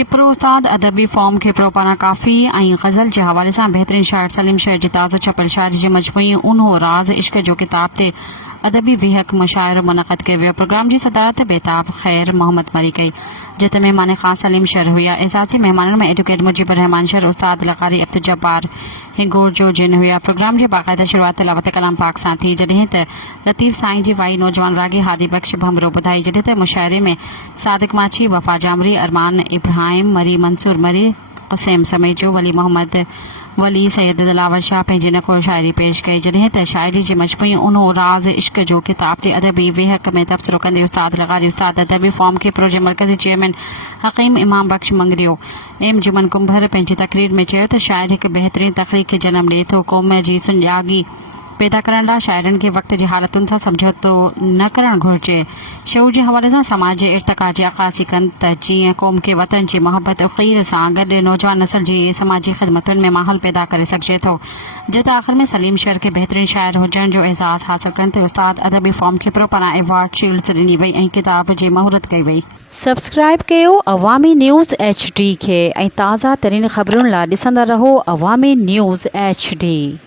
किप्रो उस्ताद अदबी फॉर्म किप्रो पाना काफ़ी ऐं गज़ल के हवाले से बेहतरीन शायर सलीम शेर जी ताज़ा छपल शायर जी मजमूई उन्हो राज इश्क जो किताब ते अदबी विहक मुशायर मुनक़द के वियो प्रोग्राम जी सदारत बेताब खैर मोहम्मद मरी कई जिते मेहमान खास सलीम शेर हुआ एजाजी मेहमानों में एडवोकेट मुजीबर रहमान शेर उस्ताद लकारी अब्दुल जब्बार हिंगोर जो जिन हुआ प्रोग्राम की बाकायदा शुरुआत तिलावत कलाम पाक सां थी जॾहिं त लतीफ़ साईं जी वाई नौजवान रागी हादी बख्श भमरो ॿुधाई जॾहिं त मुशायरे में सादिक माची वफ़ा जामरी अरमान इब्राहिम मरी मंसूर मरी क़सेम समेजो वली मोहम्मद वली सैयद दिलावर शाह पंहिंजी नक़ुल शायरी पेश कई जॾहिं त शायरी जी मजमूई उन्हो राज इश्क जो किताब ते अदबी विहक में तबसरो कंदे उस्ताद लकारी उस्ताद अदबी फॉर्म के प्रोजे मरकज़ी चेयरमैन हकीम इमाम बख्श मंगरियो एम जुमन कुंभर पंहिंजी तकरीर में चयो त शायर हिकु बहितरीन तख़लीक़ खे जनम ॾिए थो क़ौम जी सुञागी पैदा करण लाइ शाइरनि खे वक़्त जी हालतुनि सां समझौतो न करणु घुरिजे शऊर जे हवाले सां समाज जे इर्तिक़ा जी अक्कासी कनि त जीअं क़ौम खे वतन जी मोहबत उक़ीर सां गॾु नौजवान नस्ल जी समाजी ख़िदमतुनि में माहौल पैदा करे सघिजे थो जिते आख़िर में सलीम शेर खे बहितरीन शाइर हुजण जो एज़ाज़ हासिल करण ते उस्ताद अदबी फॉर्म किप्रो पारां एवार्ड शील्ड्स ॾिनी वई ऐं किताब जी महूरत कई वई। सब्सक्राइब कयो अवामी न्यूज़ HD खे ऐं ताज़ा तरीन ख़बरुनि लाइ ॾिसंदा रहो अवामी न्यूज़ HD।